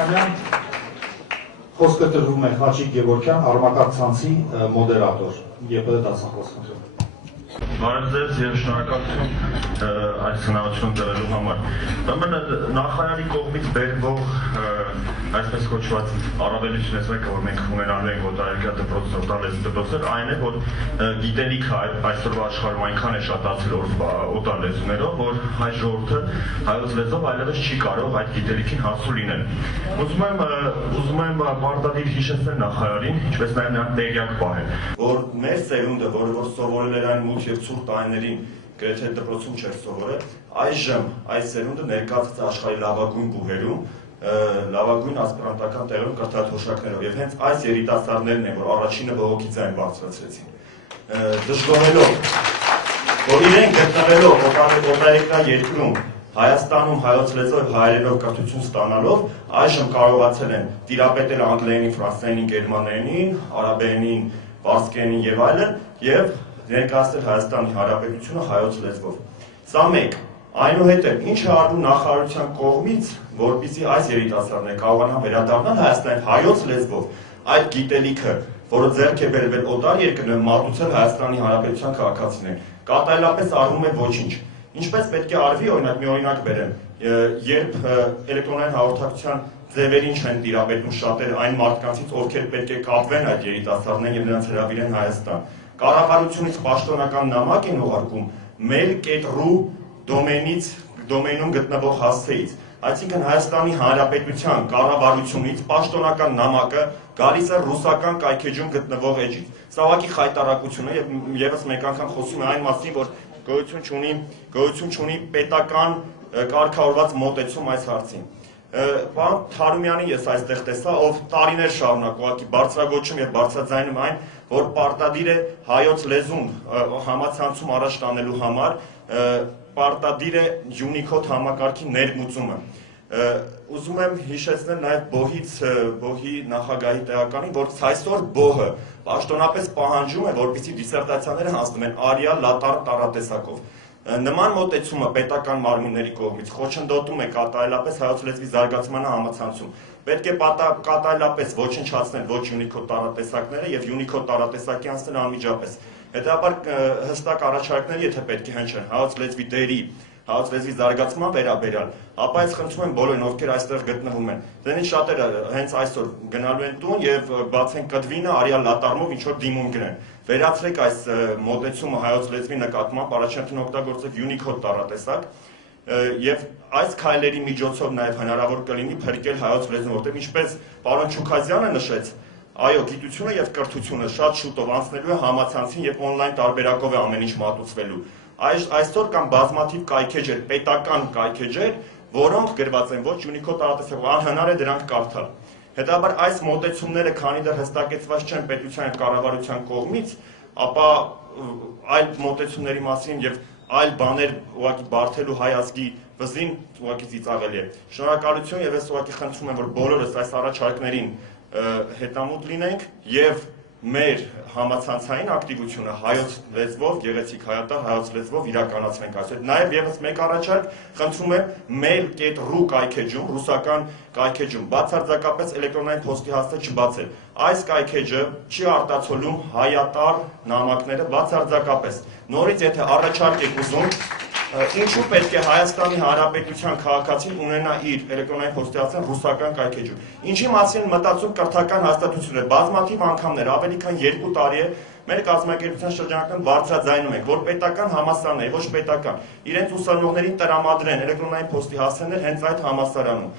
Վարդանյան, խոսքը տրվում է Խաչիկ Գևորգյան, Արմակար ցանցի մոդերատոր, ԵՊԴ դասախոս խնդրում։ Բարև ձեզ եւ շնորհակալություն այս հնարավորությունը տվելու համար։ Ուրեմն նախարարի կողմից բերվող այսպես կոչված առավելություն է, որ մենք ունենալու ենք օտարերկրյա դպրոցներ, օտարլեզու դպրոցներ, այն է, որ գիտելիքը այսօրվա աշխարհում այնքան է շատացել օտարլեզուներով, որ հայ ժողովուրդը հայոց լեզվով այլևս չի կարող այդ գիտելիքին հասու լինել։ Ուզում եմ պարտադիր հիշեցնել նախարարին, ինչպես նաև նրան տեղյակ պահել, որ մեր սերունդը, որը սովորել էր այն մութ եւ ցուրտ տարիներին, գրեթե դպրոցում չէր սովորել, այժմ այս սերունդը ներկայացած աշխարհի լավագույն բուհերում, լավագույն ասպիրանտական տեղերում կրթաթոշակներով եւ հենց այս երիտասարդներն են, որ առաջինը բողոքի ձայն բարձրացրեցին, դժգոհելով, որ իրենք գտնվելով օտարերկրյա երկրում, Հայաստանում հայոց լեզվով հայերենով կրթություն ստանալով, այժմ կարողացել են տիրապետել անգլերենին, ֆրանսերենին, գերմաներենին, արաբերենին, պարսկերենին եւ այլն, եւ ներկայացնել Հայաստանի Հանրապետությունը հայոց լեզվով։ Սա մեկ, այնուհետև ինչ է արվում նախարարության կողմից, որպեսզի այս երիտասարդները կարողանան վերադառնալ Հայաստանի հայոց լեզվով, այդ գիտելիքը, որը ձեռք է բերվել օտար երկրներում, մատուցել Հայաստանի Հանրապետության քաղաքացիներին, կատարելապես արվում է ոչինչ։ Ինչպես պետք է արվի, օրինակ մի օրինակ բերեմ, երբ էլեկտրոնային հաղորդակցության ձևերին չեն տիրապետում շատերը այն մարդկանցից, ովքեր պետք է կապվեն այդ երիտասարդներին եւ նրանց հրավիրեն Հայաստան։ Կառավարությունից պաշտոնական նամակ են ուղարկում mail.ru դոմեյնում գտնվող հասցեից, այսինքն Հայաստանի Հանրապետության կառավարությունից պաշտոնական նամակը գալիս է ռուսական կայքեջում գտնվող էջից։ Սա ուղղակի խայտարակություն է եւ եւս մեկ անգամ խոսում է այն մասին, որ գոյություն չունի պետական կարգավորված մոտեցում այս հարցին։ Պարոն Թարումյանի ես այստեղ տեսա, ով տարիներ շարունակ ուղղակի բարձրագոչում եւ բարձրաձայնում այն, որ պարտադիր է հայոց լեզուն համացանցում առաջ տանելու համար, պարտադիր է Unicode համակարգի ներմուծումը։ Ուզում եմ հիշեցնել նաև բոհի նախագահի տեղականին, որ այսօր բոհը պաշտոնապես պահանջում է, որպեսզի դիսերտացիաները հանձնվեն են արիա լատար տարատեսակով։ Նման մոտեցումը պետական մարմինների կողմից խոչընդոտում է կատարելապես հայոց լեզվի զարգացմանը համացանցում։ Պետք է կատարելապես ոչնչացնել ոչ Unicode տարատեսակները եւ Unicode տարատեսակի անցնել անմիջապես։ Հետևաբար հստակ առաջարկներ, եթե պետք է հնչեն հայոց լեզվի դերի, հայոց լեզվի զարգացման վերաբերյալ, ապա ես խնդրում եմ բոլորին, ովքեր այստեղ գտնվում են, դրանից շատերը հենց այսօր գնալու են տուն եւ բացեն կդվինը արիալ լատարմով ինչ որ դիմում գրեն։ Վերացրեք այս մոտեցումը հայոց լեզվի նկատմամբ, առաջին օգտագործեք Unicode տարատեսակ եւ այս քայլերի միջոցով նաեւ հնարավոր կլինի փրկել հայոց լեզուն, որտեղ ինչպես պարոն Չուքազյանը նշեց, այո, գիտությունը եւ կրթությունը շատ շուտով անցնելու է համացանցին եւ on-line տարբերակով է ամեն ինչ մատուցվելու։ Այսօր կան բազմաթիվ կայքեջեր, պետական կայքեջեր, որոնք գրված են ոչ Unicode տարատեսակով, անհնար է դրանք կարդալ։ Հետաբար այս մոտեցումները, քանի դեռ հստակեցված չեն պետության եւ կառավարության կողմից, ապա այլ մոտեցումների մասին եւ այլ բաներ ուղղակի բարթելու հայ ազգի վզին ուղղակի ծիծաղելի է։ Շնորհակալություն եւ ես ուղղակի խնդրում եմ, որ բոլորս այս առաջարկներին հետամուտ լինենք եւ մեր համացանցային ակտիվությունը հայոց լեզվով, գեղեցիկ հայատար հայոց լեզվով իրականացնենք այսօր։ Նաև եւս մեկ առաջարկ, խնդրում եմ mail.ru կայքեջում, ռուսական կայքեջում, բացարձակապես էլեկտրոնային փոստի հասցե չբացել։ Այս կայքեջը չի արտացոլում հայատար նամակները բացարձակապես։ Նորից եթե առաջարկ եք ուզում, ինչու պետք է Հայաստանի Հանրապետության քաղաքացին ունենա իր էլեկտրոնային փոստի հասցեն ռուսական կայքեջում։ Ինչի մասին մտածում կրթական հաստատությունները, բազմաթիվ անգամներ, ավելի քան 2 տարի է մեր կազմակերպության շրջանակներում բարձրաձայնում ենք, որ պետական համալսարանները, ոչ պետական, իրենց ուսանողներին տրամադրեն էլեկտրոնային փոստի հասցեներ հենց այդ համալսարանում։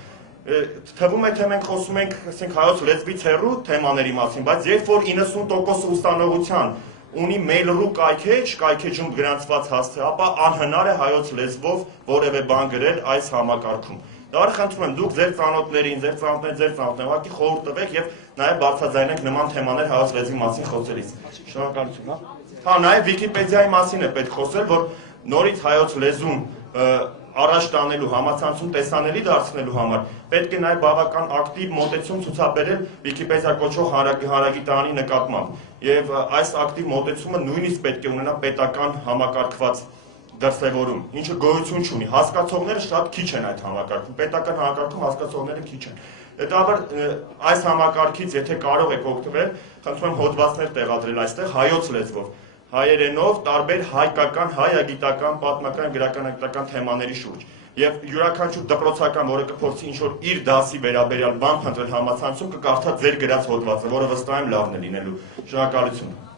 Թվում է, թե մենք խոսում ենք, ասենք, հայոց լեզվից հեռու թեմաների մասին, բայց երբ որ 90% ուսանողության ունի mail.ru կայքեջում գրանցված հասցե, ապա անհնար է հայոց լեզվով որևէ բան գրել այս համակարգում։ Դա խնդրում եմ դուք ձեր ծանոթներին, ուղղակի խորհուրդ տվեք եւ նաեւ բարձրաձայնեք նման թեմաներ հայոց լեզվի մասին խոսելիս։ Շնորհակալություն։ Հա, նաեւ Վիկիպեդիայի մասին է պետք խոսել, որ նորից հայոց լեզուն առաջ տանելու համացանցում տեսանելի դարձնելու համար պետք է նաև բավական ակտիվ մոտեցում ցուցաբերել Վիկիպեդիա կոչվող հարագիտարանի նկատմամբ եւ այս ակտիվ մոտեցումը նույնիսկ պետք է ունենա պետական համակարգված դրսևորում, ինչը գոյություն չունի։ Հասկացողները շատ քիչ են այդ համակարգում, պետական համակարգում հասկացողները քիչ են։ Հետաբար այս համակարգից եթե կարող եք օգտվել, խնդրում եմ հոդվածներ տեղադրել այստեղ հայոց լեզվով, հայերենով, տարբեր հայկական, հայագիտական, պատմական, գրականագիտական թեմաների շուրջ։ Եվ յուրաքանչյուր դպրոցական, որը կփորձի ինչ-որ իր դասի վերաբերյալ բան փնտրել համացանցում, կկարդա ձեր գրած հոդվածը, որը վստահ եմ լավն է լինելու։ Շնորհակալություն։